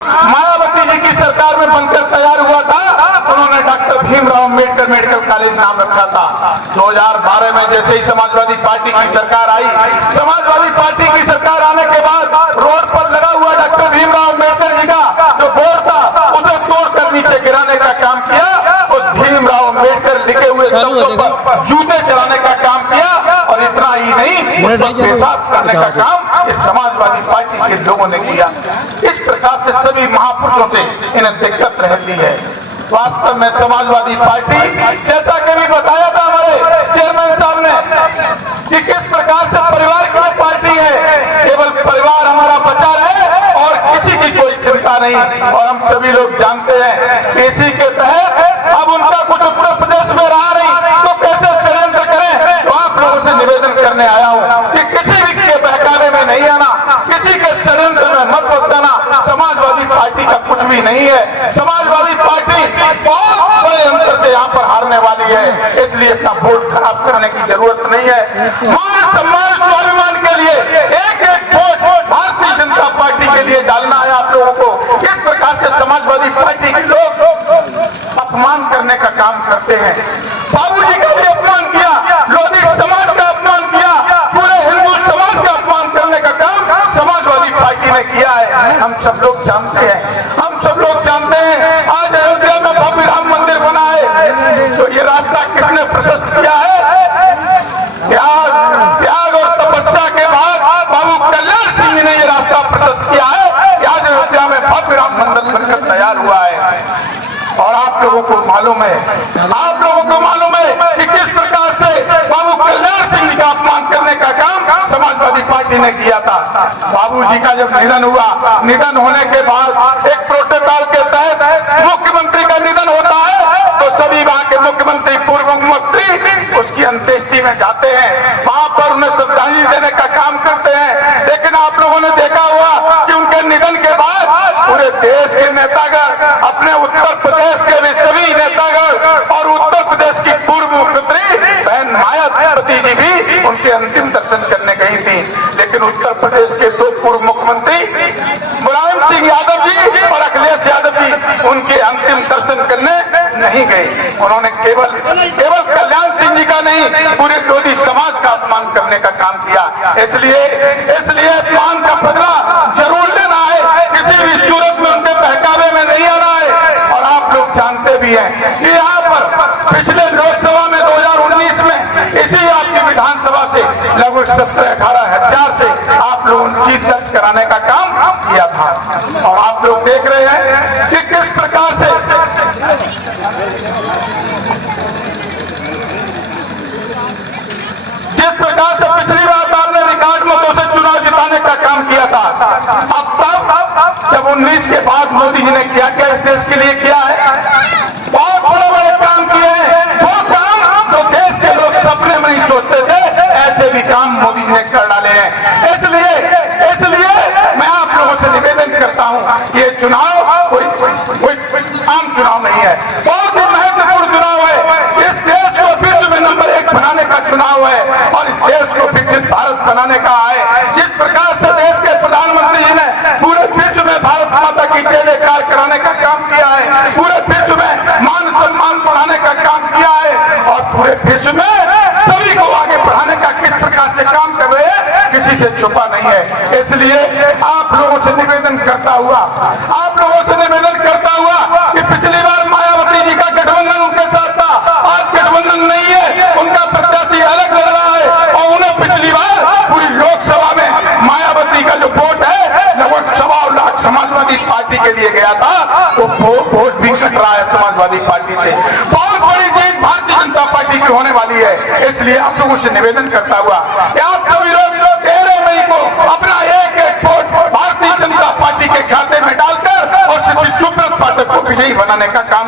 मायावती जी की सरकार में बनकर तैयार हुआ था, उन्होंने doctor Bhimrao Ambedkar medical college नाम रखा था। 2012 में जैसे ही समाजवादी पार्टी की सरकार आई, समाजवादी पार्टी की सरकार आने के बाद रोड पर लगा हुआ डॉक्टर भीमराव अम्बेडकर जी का जो बोर्ड था उसे तोड़कर नीचे गिराने का काम किया और भीमराव अम्बेडकर लिखे हुए शब्दों पर जूते चलाने का काम किया। और इतना ही नहीं, पेशाब करने का काम इस समाजवादी पार्टी के लोगों ने किया। इस प्रकार से सभी महापुरुषों से इन्हें दिक्कत रहती है। वास्तव में समाजवादी पार्टी, जैसा कि भी बताया था हमारे चेयरमैन साहब ने, कि किस प्रकार से परिवार की पार्टी है, केवल परिवार हमारा बचा रहे और किसी की कोई चिंता नहीं। और हम सभी लोग जानते हैं कि इसी के तहत अब उनका कुछ उत्तर प्रदेश में रहा नहीं तो कैसे षड्यंत्र करें। तो आप लोगों से निवेदन करने आया हूं कि किसी भी के बहकावे में नहीं आना, किसी के षड्यंत्र में मत बचाना। समाजवादी पार्टी का कुछ भी नहीं है। समाजवादी पार्टी बहुत बड़े अंतर से यहाँ पर हारने वाली है, इसलिए अपना वोट खराब करने की जरूरत नहीं है। मान सम्मान स्वाभिमान के लिए एक एक वोट भारतीय जनता पार्टी के लिए डालना है आप लोगों को। इस प्रकार से समाजवादी पार्टी के लोग अपमान करने का काम करते हैं। बाबूजी का भी अपमान किया, लोधी समाज का अपमान किया, पूरे हिंदू समाज का अपमान करने का काम समाजवादी पार्टी ने किया है। हम सब लोग जानते हैं, हम सब लोग जानते हैं। आज अयोध्या में भव्य राम मंदिर बना है, तो ये रास्ता किसने प्रशस्त किया है? त्याग और तपस्या के बाद बाबू कल्याण सिंह ने ये रास्ता प्रशस्त किया है कि आज अयोध्या में भव्य राम मंदिर बनकर तैयार हुआ है। और आप लोगों को मालूम है, आप लोगों को मालूम है कि किस प्रकार से बाबू कल्याण सिंह का अपमान करने का काम समाजवादी पार्टी ने किया था। बाबूजी का जब निधन हुआ, निधन होने के बाद एक प्रोटोकॉल के तहत मुख्यमंत्री का निधन होता है तो सभी वहां के मुख्यमंत्री, पूर्व मुख्यमंत्री उसकी अंत्येष्टि में जाते हैं, वहां पर उन्हें श्रद्धांजलि देने का काम करते हैं। लेकिन आप लोगों ने देखा हुआ कि उनके निधन के बाद पूरे देश के नेतागण, अपने उत्तर प्रदेश के भी सभी नेतागण और उत्तर प्रदेश की पूर्व मुख्यमंत्री बहन मायावती जी भी उनके अंतिम दर्शन करने गई थी। लेकिन उत्तर प्रदेश के दो पूर्व मुख्यमंत्री मुलायम सिंह यादव जी और अखिलेश यादव जी उनके अंतिम दर्शन करने नहीं गए। उन्होंने केवल कल्याण सिंह जी का नहीं, पूरे लोधी समाज का अपमान करने का काम किया। इसलिए अपमान का बदला जरूर लेना है, किसी भी सूरत में उनके बहकावे में नहीं आना है। और आप लोग जानते भी हैं कि यहाँ पर पिछले लोकसभा में 2019 में इसी आपकी विधानसभा से लगभग 17-18 हजार से आप लोगों ने जीत दर्ज कराने का काम किया था। और आप लोग देख रहे हैं कि किस प्रकार से पिछली बार आपने रिकॉर्ड मतों से चुनाव जिताने का काम किया था। अब तब जब 19 के बाद मोदी जी ने क्या क्या इस देश के लिए किया है, बहुत बड़े बड़े काम किए हैं। वो काम जो देश के लोग सपने में नहीं सोचते थे, ऐसे भी काम मोदी जी ने कर डाले हैं। इसलिए मैं आप लोगों से निवेदन करता हूं, ये चुनाव कोई आम चुनाव नहीं है, बहुत ही महत्वपूर्ण चुनाव है। इस देश को विश्व में नंबर 1 बनाने का चुनाव है और इस देश को विकसित भारत बनाने का है। जिस प्रकार से देश के प्रधानमंत्री जी ने पूरे विश्व में भारत माता की जय जयकार कराने का काम किया है, पूरे विश्व में मान सम्मान बढ़ाने का काम किया है और पूरे विश्व में सभी को आगे बढ़ाने का किस प्रकार से काम कर रहे हैं, किसी से छुपा नहीं है। इसलिए आप लोगों से निवेदन करता हुआ कि पिछली बार मायावती जी का गठबंधन उनके साथ था, आज गठबंधन नहीं है, उनका प्रत्याशी अलग लग रहा है। और उन्हें पिछली बार पूरी लोकसभा में मायावती का जो वोट है लगभग 1.25 लाख समाजवादी पार्टी के लिए गया था, तो वोट भी कट रहा है समाजवादी पार्टी से। बहुत बड़ी जीत भारतीय जनता पार्टी की होने वाली है। इसलिए आप लोगों से निवेदन करता हुआ कि आप सभी लोग 13 मई को अपना एक एक वोट भारतीय जनता पार्टी के खाते में डालकर और सुब्रत पाठक को विजयी बनाने का काम